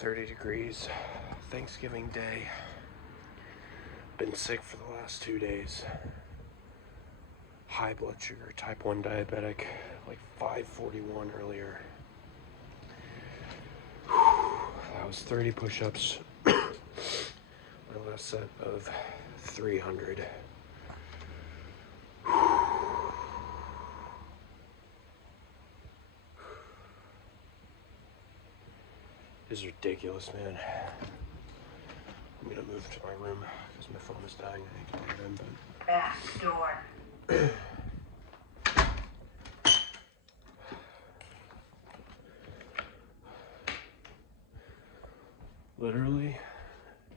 30 degrees. Thanksgiving Day. Been sick for the last 2 days. High blood sugar, type 1 diabetic, like 541 earlier. That was 30 push-ups. My last set of 300. This is ridiculous, man. I'm gonna move to my room because my phone is dying. I need to plug it in, but... Back door. Literally,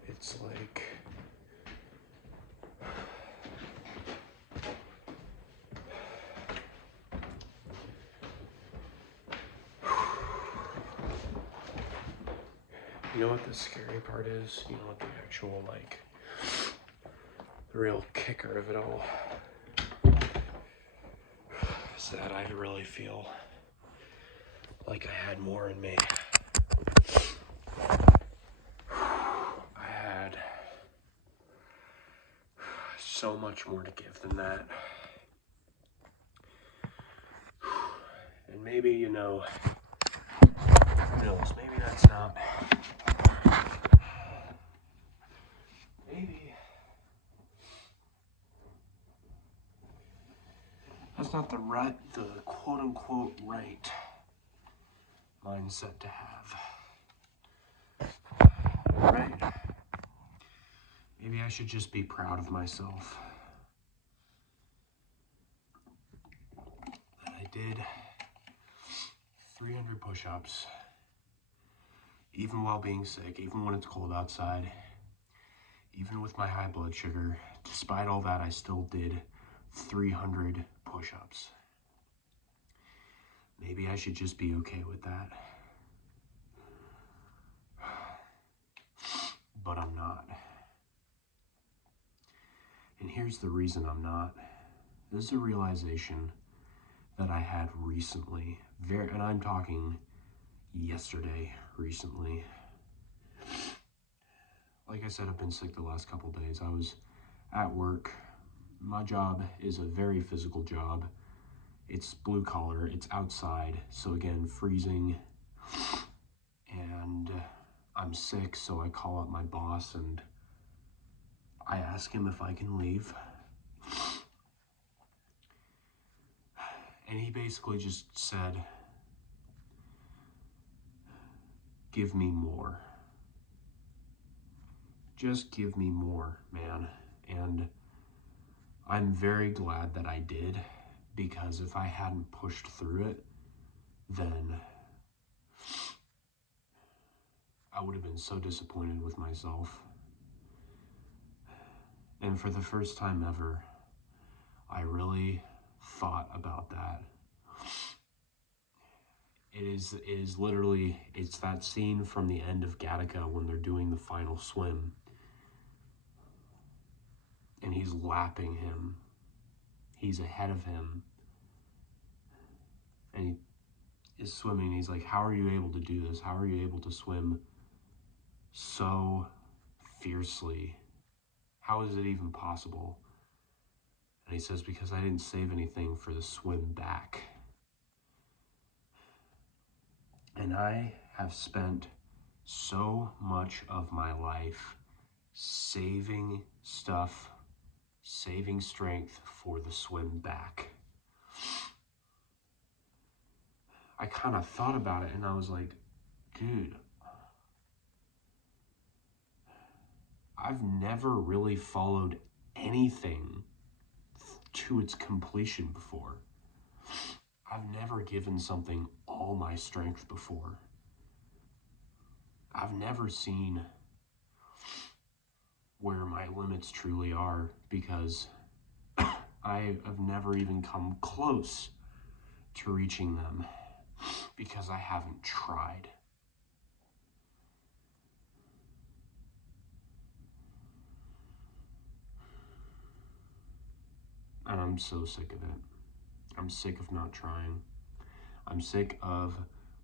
it's like... You know what the scary part is? You know what the actual, like, the real kicker of it all is that I really feel like I had more in me. I had so much more to give than that. And maybe, you know, who knows, maybe that's not... Maybe that's not the quote-unquote right mindset to have. Right? Maybe I should just be proud of myself that I did 300 push-ups, even while being sick, even when it's cold outside. Even with my high blood sugar, despite all that, I still did 300 push-ups. Maybe I should just be okay with that. But I'm not. And here's the reason I'm not. This is a realization that I had recently, and I'm talking yesterday, recently. Like I said, I've been sick the last couple days. I was at work. My job is a very physical job. It's blue collar, it's outside. So again, freezing. And I'm sick, so I call up my boss and I ask him if I can leave. And he basically just said, give me more. Just give me more, man. And I'm very glad that I did, because if I hadn't pushed through it, then I would have been so disappointed with myself. And for the first time ever, I really thought about that. It is literally, it's that scene from the end of Gattaca when they're doing the final swim. And he's lapping him. He's ahead of him. And he is swimming. He's like, how are you able to do this? How are you able to swim so fiercely? How is it even possible? And he says, because I didn't save anything for the swim back. And I have spent so much of my life saving stuff, saving strength for the swim back. I kind of thought about it and I was like, dude, I've never really followed anything to its completion before. I've never given something all my strength before. I've never seen where my limits truly are, because I have never even come close to reaching them, because I haven't tried. And I'm so sick of it. I'm sick of not trying. I'm sick of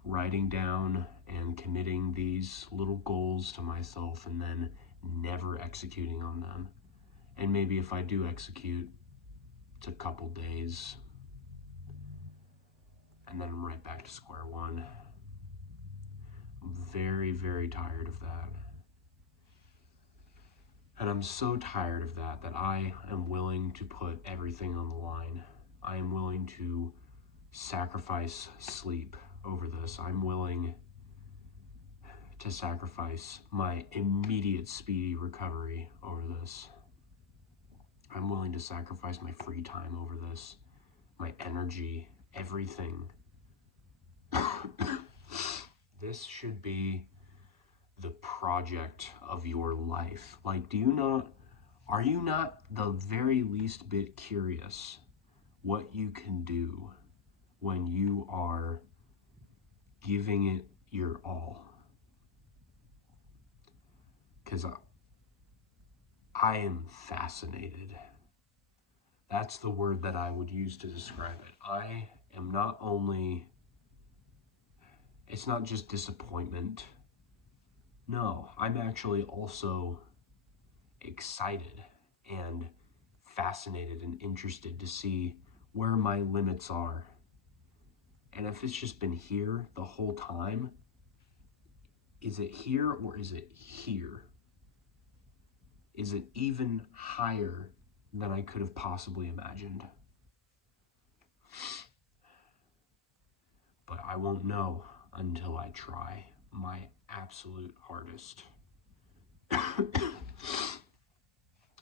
writing down and committing these little goals to myself and then never executing on them. And maybe if I do execute, it's a couple days and then I'm right back to square one. I'm very, very tired of that. And I'm so tired of that I am willing to put everything on the line. I am willing to sacrifice sleep over this. I'm willing to sacrifice my immediate speedy recovery over this. I'm willing to sacrifice my free time over this, my energy, everything. This should be the project of your life. Like, are you not the very least bit curious what you can do when you are giving it your all? Because I am fascinated. That's the word that I would use to describe it. I am not only, it's not just disappointment. No, I'm actually also excited and fascinated and interested to see where my limits are. And if it's just been here the whole time, is it here or is it here? Is it even higher than I could have possibly imagined? But I won't know until I try my absolute hardest.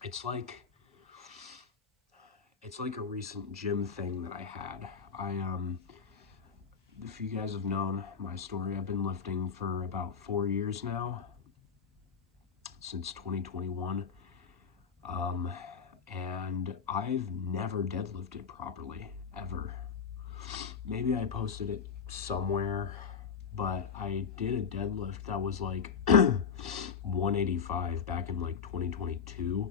It's like a recent gym thing that I had. If you guys have known my story, I've been lifting for about 4 years now, since 2021. And I've never deadlifted properly, ever. Maybe I posted it somewhere, but I did a deadlift that was like 185 back in like 2022,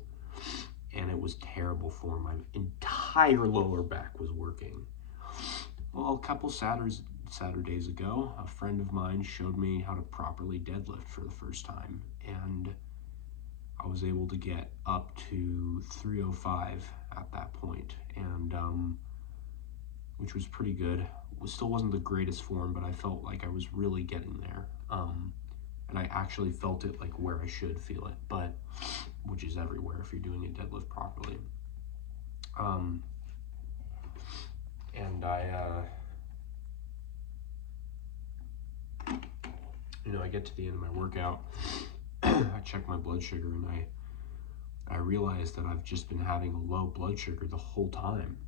and it was terrible form. My entire lower back was working. Well, a couple Saturdays ago, a friend of mine showed me how to properly deadlift for the first time, and I was able to get up to 305 at that point, and which was pretty good. It still wasn't the greatest form, but I felt like I was really getting there. And I actually felt it like where I should feel it, but which is everywhere if you're doing a deadlift properly. And I get to the end of my workout, I check my blood sugar, and I realize that I've just been having a low blood sugar the whole time.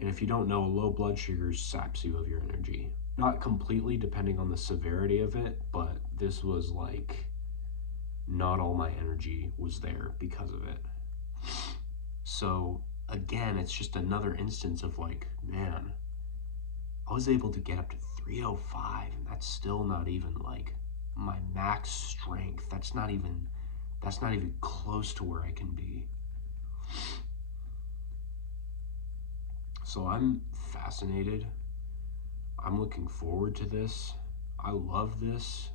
And if you don't know, low blood sugar saps you of your energy. Not completely, depending on the severity of it, but this was like, not all my energy was there because of it. So again, it's just another instance of like, man, I was able to get up to 305, and that's still not even like my max strength. That's not even close to where I can be. So I'm fascinated. I'm looking forward to this. I love this.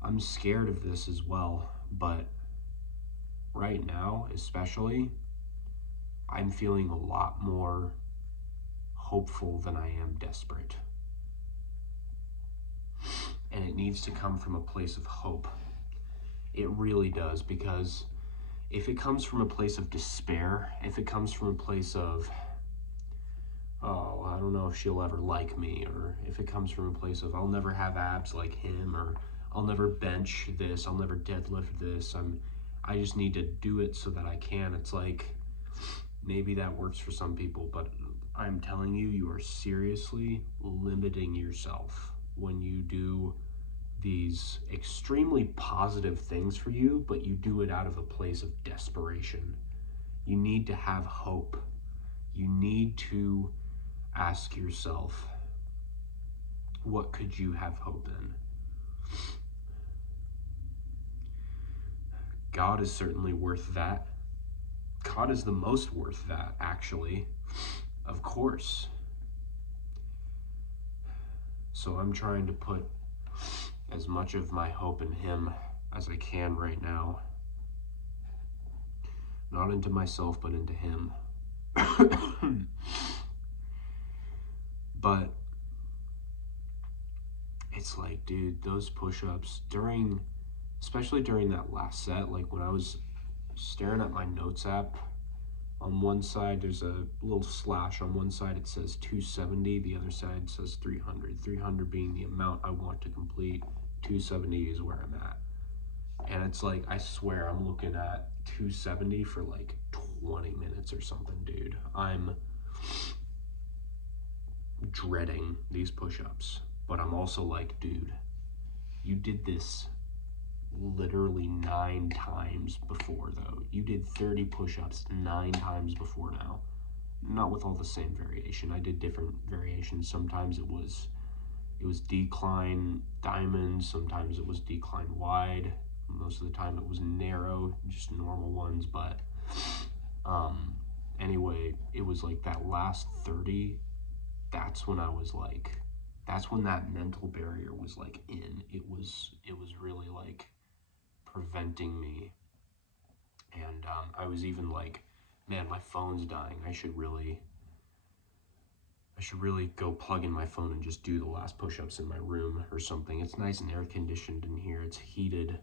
I'm scared of this as well, but right now, especially, I'm feeling a lot more hopeful than I am desperate. And it needs to come from a place of hope. It really does, because if it comes from a place of despair, if it comes from a place of, oh, I don't know if she'll ever like me, or if it comes from a place of, I'll never have abs like him, or I'll never bench this, I'll never deadlift this, I just need to do it so that I can. It's like, maybe that works for some people, but I'm telling you, you are seriously limiting yourself when you do these extremely positive things for you, but you do it out of a place of desperation. You need to have hope. You need to ask yourself, what could you have hope in? God is certainly worth that. God is the most worth that, actually. Of course. So I'm trying to put as much of my hope in him as I can right now. Not into myself, but into him. But it's like, dude, those push-ups especially during that last set, like when I was staring at my notes app, on one side there's a little slash. On one side it says 270, the other side says 300. 300 being the amount I want to complete, 270 is where I'm at. And it's like, I swear I'm looking at 270 for like 20 minutes or something, dude. I'm dreading these push-ups, but I'm also like, dude, you did this literally 9 times before, though. You did 30 push-ups 9 times before now. Not with all the same variation. I did different variations. Sometimes it was decline diamond, sometimes it was decline wide. Most of the time it was narrow, just normal ones, but anyway, it was like that last 30, that's when that mental barrier was like in. It was really like preventing me. And I was even like, man, my phone's dying. I should really go plug in my phone and just do the last push-ups in my room or something. It's nice and air conditioned in here. It's heated,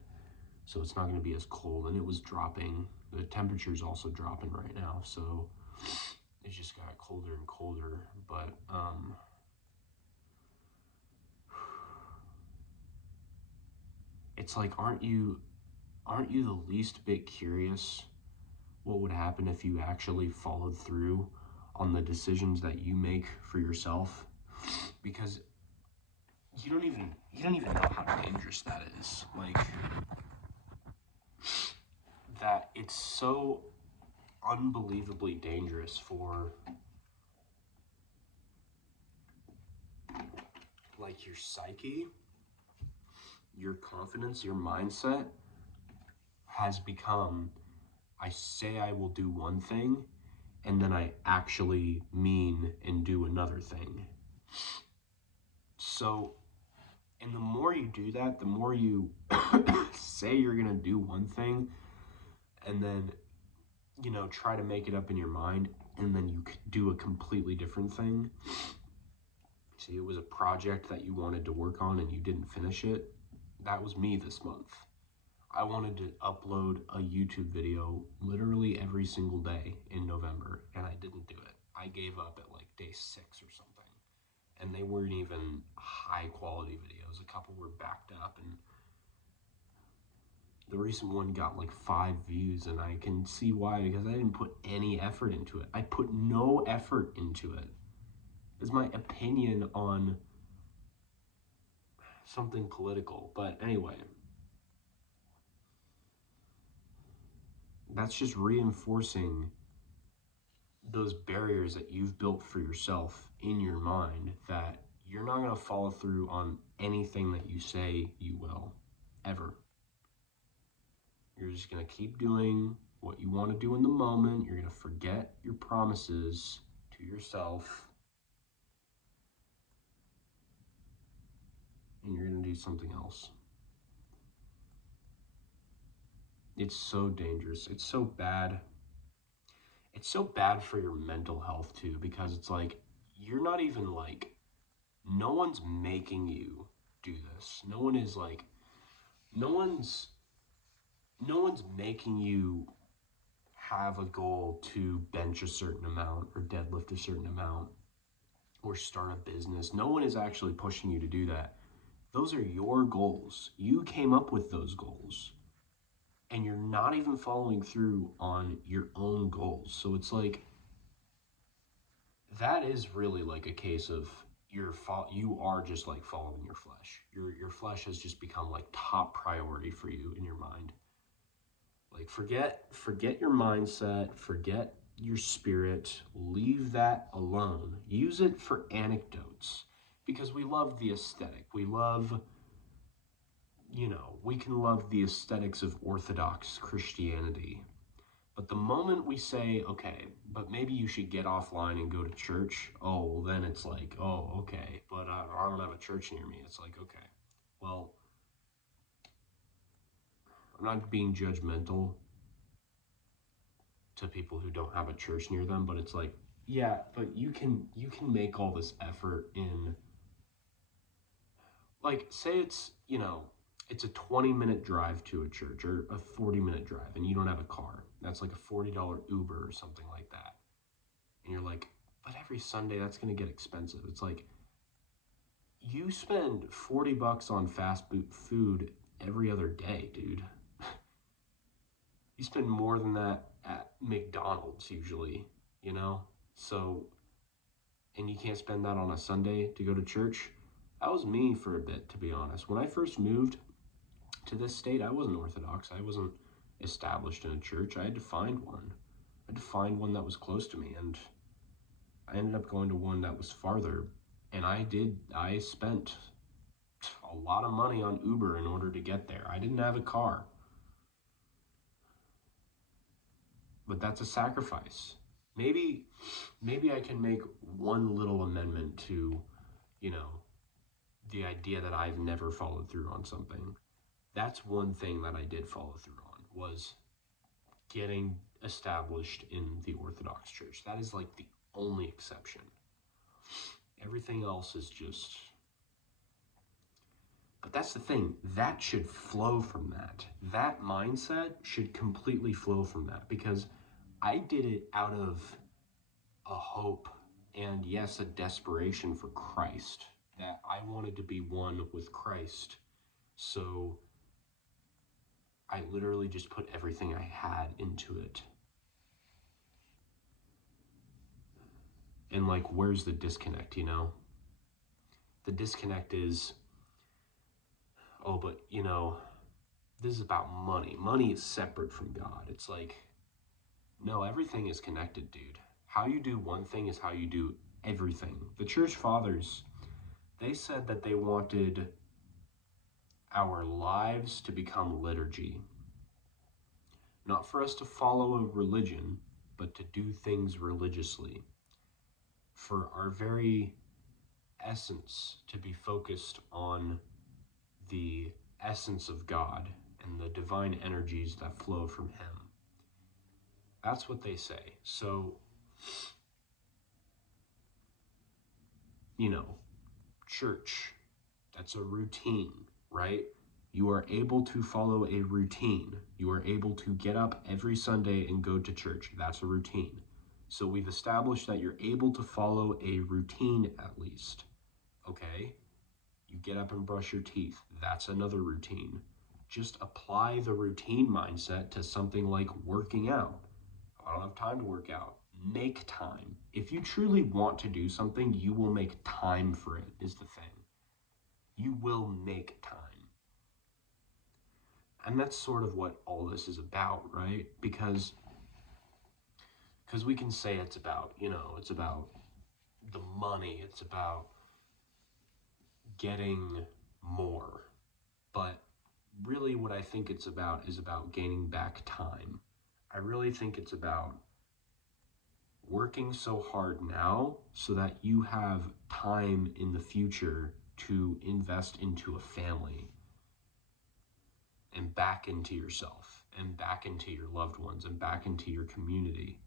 so it's not going to be as cold. And it was dropping. The temperature's also dropping right now, so it just got colder and colder. But it's like, aren't you the least bit curious what would happen if you actually followed through on the decisions that you make for yourself? Because you don't even know how dangerous that is. Like, that it's so unbelievably dangerous for like your psyche, your confidence, your mindset has become, I say I will do one thing, and then I actually mean and do another thing. So, and the more you do that, the more you say you're gonna do one thing, and then, you know, try to make it up in your mind, and then you could do a completely different thing. See, it was a project that you wanted to work on and you didn't finish it. That was me this month. I wanted to upload a YouTube video literally every single day in November, and I didn't do it. I gave up at like day 6 or something. And they weren't even high quality videos. A couple were backed up, and the recent one got like 5 views, and I can see why, because I didn't put any effort into it. I put no effort into it. It's my opinion on something political. But anyway, that's just reinforcing those barriers that you've built for yourself in your mind, that you're not going to follow through on anything that you say you will, ever. You're just going to keep doing what you want to do in the moment. You're going to forget your promises to yourself, and you're going to do something else. It's so dangerous. It's so bad. It's so bad for your mental health too, because it's like, you're not even like, no one's making you do this. No one's making you have a goal to bench a certain amount or deadlift a certain amount or start a business. No one is actually pushing you to do that. Those are your goals. You came up with those goals, and you're not even following through on your own goals. So it's like, that is really like a case of you are just like following your flesh. Your flesh has just become like top priority for you in your mind. Like, forget your mindset, forget your spirit, leave that alone. Use it for anecdotes, because we love the aesthetic. We love, we can love the aesthetics of Orthodox Christianity, But the moment we say, okay, but maybe you should get offline and go to church, oh, well, then it's like, oh, okay, but I don't have a church near me. It's like, okay, well, I'm not being judgmental to people who don't have a church near them, but it's like, yeah, but you can make all this effort in, like, say it's, it's a 20-minute drive to a church or a 40-minute drive and you don't have a car. That's like a $40 Uber or something like that. And you're like, but every Sunday that's going to get expensive. It's like, you spend $40 on fast food every other day, dude. You spend more than that at McDonald's usually, you know? So, and you can't spend that on a Sunday to go to church. That was me for a bit, to be honest. When I first moved to this state, I wasn't Orthodox. I wasn't established in a church. I had to find one. I had to find one that was close to me, and I ended up going to one that was farther. And I spent a lot of money on Uber in order to get there. I didn't have a car. But that's a sacrifice. Maybe I can make one little amendment to, you know, the idea that I've never followed through on something. That's one thing that I did follow through on, was getting established in the Orthodox Church. That is like the only exception. Everything else is just, but that's the thing, that should flow from that. That mindset should completely flow from that, because I did it out of a hope and, yes, a desperation for Christ, that I wanted to be one with Christ. So I literally just put everything I had into it. And like, where's the disconnect, you know? The disconnect is, oh, but this is about money. Money is separate from God. It's like, no, everything is connected, dude. How you do one thing is how you do everything. The church fathers, they said that they wanted our lives to become liturgy. Not for us to follow a religion, but to do things religiously. For our very essence to be focused on the essence of God and the divine energies that flow from Him. That's what they say. So, church, that's a routine, right? You are able to follow a routine. You are able to get up every Sunday and go to church. That's a routine. So we've established that you're able to follow a routine at least. Okay? You get up and brush your teeth. That's another routine. Just apply the routine mindset to something like working out. I don't have time to work out. Make time. If you truly want to do something, you will make time for it, is the thing. You will make time. And that's sort of what all this is about, right? Because we can say it's about, it's about the money, it's about getting more. But really what I think it's about is about gaining back time. I really think it's about working so hard now so that you have time in the future to invest into a family and back into yourself and back into your loved ones and back into your community.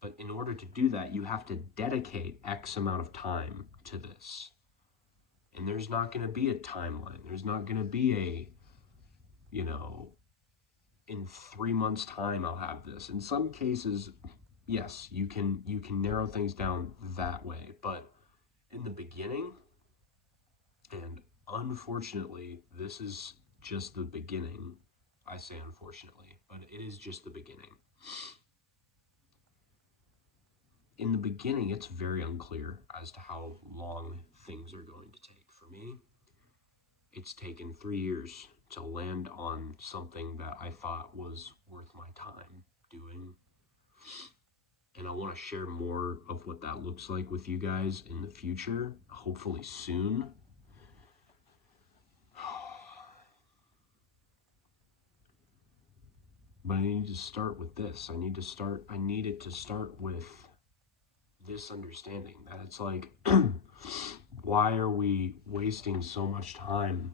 But in order to do that, you have to dedicate X amount of time to this. And there's not going to be a timeline. There's not going to be a, in 3 months' time I'll have this. In some cases, yes, you can narrow things down that way. But in the beginning, and unfortunately, this is just the beginning. I say unfortunately, but it is just the beginning. In the beginning, it's very unclear as to how long things are going to take. For me, it's taken 3 years to land on something that I thought was worth my time doing. And I want to share more of what that looks like with you guys in the future, hopefully soon. But I need to start with this. I need it to start with this understanding that it's like, why are we wasting so much time?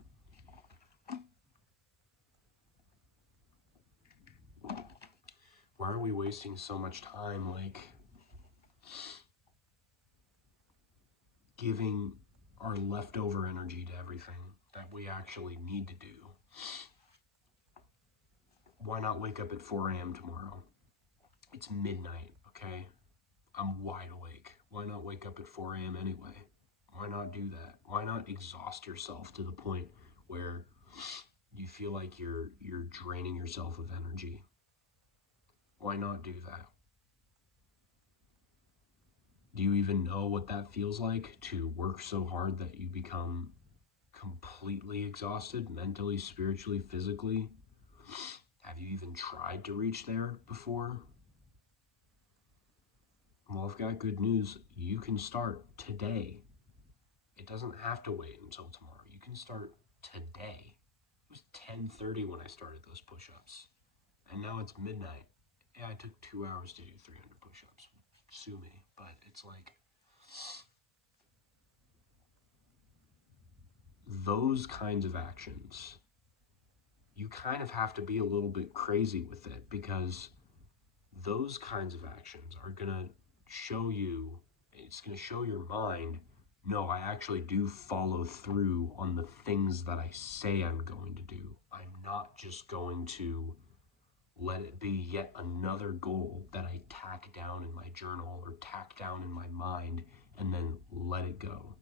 Why are we wasting so much time, like, giving our leftover energy to everything that we actually need to do? Why not wake up at 4 a.m. tomorrow? It's midnight, okay? I'm wide awake. Why not wake up at 4 a.m. anyway? Why not do that? Why not exhaust yourself to the point where you feel like you're draining yourself of energy? Why not do that? Do you even know what that feels like, to work so hard that you become completely exhausted, mentally, spiritually, physically? Have you even tried to reach there before? Well, I've got good news. You can start today. It doesn't have to wait until tomorrow. You can start today. It was 10:30 when I started those push-ups, and now it's midnight. Yeah, I took 2 hours to do 300 push-ups. Sue me, but it's like, those kinds of actions, you kind of have to be a little bit crazy with it, because those kinds of actions are going to show you, it's going to show your mind, no, I actually do follow through on the things that I say I'm going to do. I'm not just going to let it be yet another goal that I tack down in my journal or tack down in my mind and then let it go.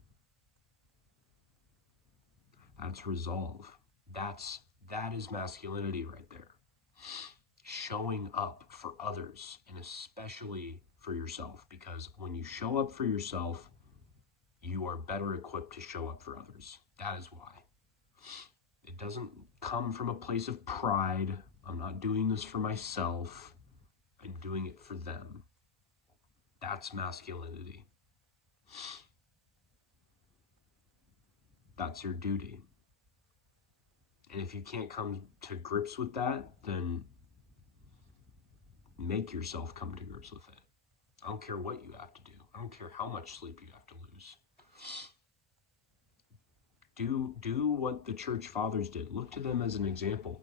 That's resolve. That is masculinity right there. Showing up for others, and especially for yourself, because when you show up for yourself, you are better equipped to show up for others. That is why. It doesn't come from a place of pride. I'm not doing this for myself. I'm doing it for them. That's masculinity. That's your duty. And if you can't come to grips with that, then make yourself come to grips with it. I don't care what you have to do. I don't care how much sleep you have to lose. Do what the church fathers did. Look to them as an example.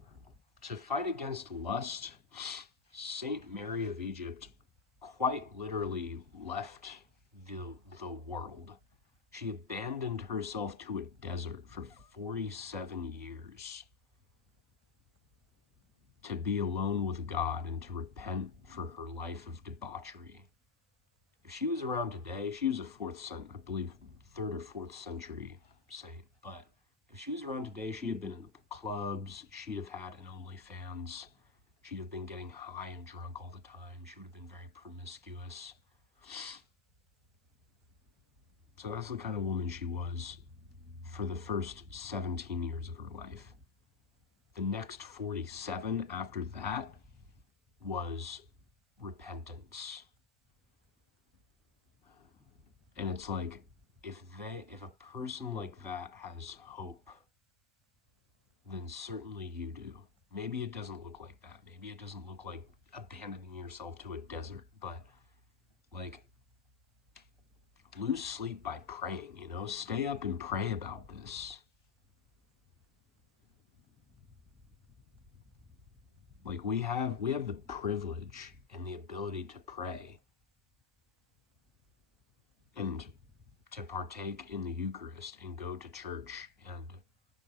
To fight against lust, Saint Mary of Egypt quite literally left the world. She abandoned herself to a desert for 47 years to be alone with God and to repent for her life of debauchery. If she was around today, she was a I believe 3rd or 4th century saint, but if she was around today, she'd have been in the clubs, she'd have had an OnlyFans, she'd have been getting high and drunk all the time, she would have been very promiscuous. So that's the kind of woman she was for the first 17 years of her life. The next 47 after that was repentance. And it's like, if a person like that has hope, then certainly you do. Maybe it doesn't look like that. Maybe it doesn't look like abandoning yourself to a desert, but like, lose sleep by praying, stay up and pray about this. Like, we have the privilege and the ability to pray and to partake in the Eucharist and go to church and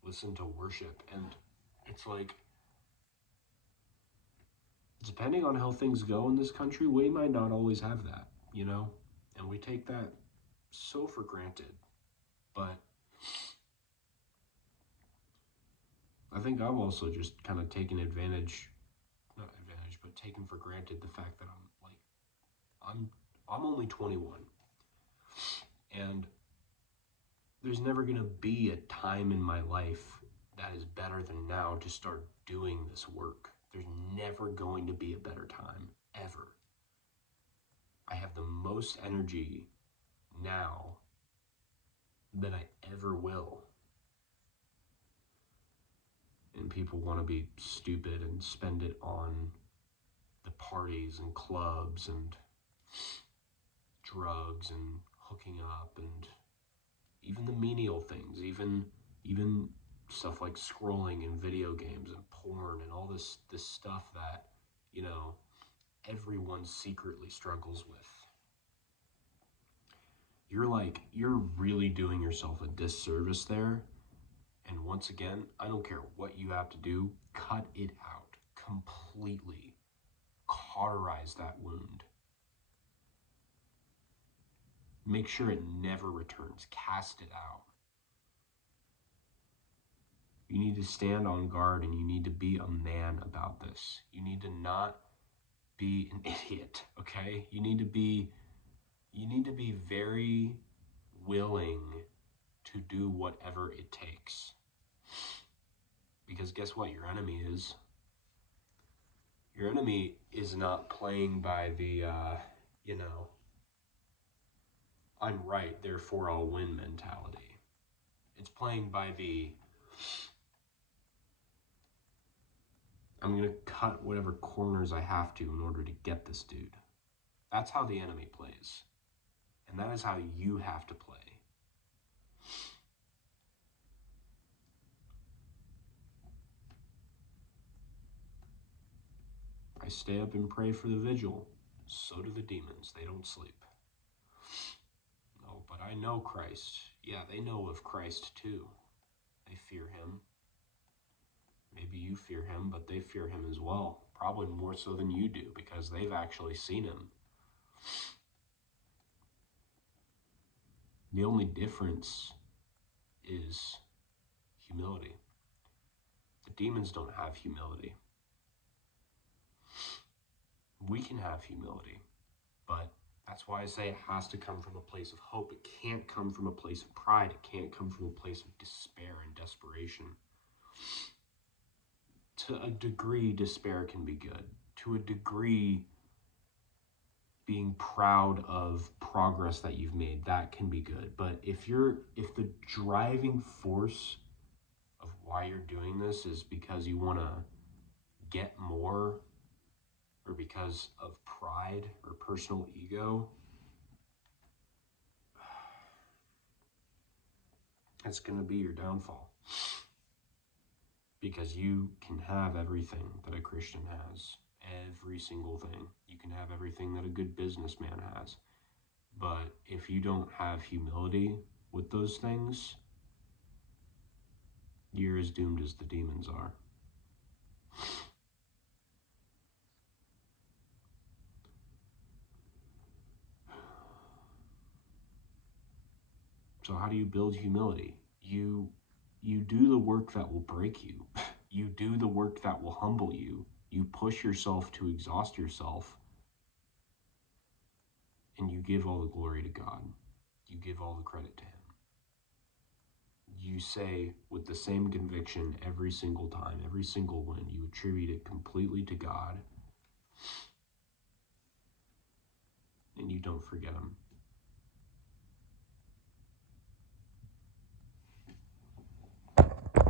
listen to worship. And it's like, depending on how things go in this country, we might not always have that, and we take that so for granted. But I think I've also just kind of taken taken for granted the fact that I'm only 21, and there's never going to be a time in my life that is better than now to start doing this work. There's never going to be a better time, ever. I have the most energy now than I ever will. And people want to be stupid and spend it on the parties and clubs and drugs and hooking up and even the menial things, even stuff like scrolling and video games and porn and all this stuff that, you know, everyone secretly struggles with. You're really doing yourself a disservice there. And once again, I don't care what you have to do, cut it out completely. Cauterize that wound. Make sure it never returns. Cast it out. You need to stand on guard and you need to be a man about this. You need to not be an idiot, okay? You need to be very willing to do whatever it takes. Because guess what? Your enemy is not playing by the, I'm right, therefore I'll win mentality. It's playing by the, I'm going to cut whatever corners I have to in order to get this dude. That's how the enemy plays. And that is how you have to play. I stay up and pray for the vigil. So do the demons. They don't sleep. No, but I know Christ. Yeah, they know of Christ too. They fear him. Maybe you fear him, but they fear him as well. Probably more so than you do because they've actually seen him. The only difference is humility. The demons don't have humility. We can have humility, but that's why I say it has to come from a place of hope. It can't come from a place of pride. It can't come from a place of despair and desperation. To a degree, despair can be good. To a degree, being proud of progress that you've made, that can be good. But if the driving force of why you're doing this is because you want to get more, or because of pride or personal ego, it's going to be your downfall. Because you can have everything that a Christian has. Every single thing. You can have everything that a good businessman has. But if you don't have humility with those things, you're as doomed as the demons are. So how do you build humility? You do the work that will break you. You do the work that will humble you. You push yourself to exhaust yourself. And you give all the glory to God. You give all the credit to him. You say with the same conviction every single time, every single win, you attribute it completely to God. And you don't forget him.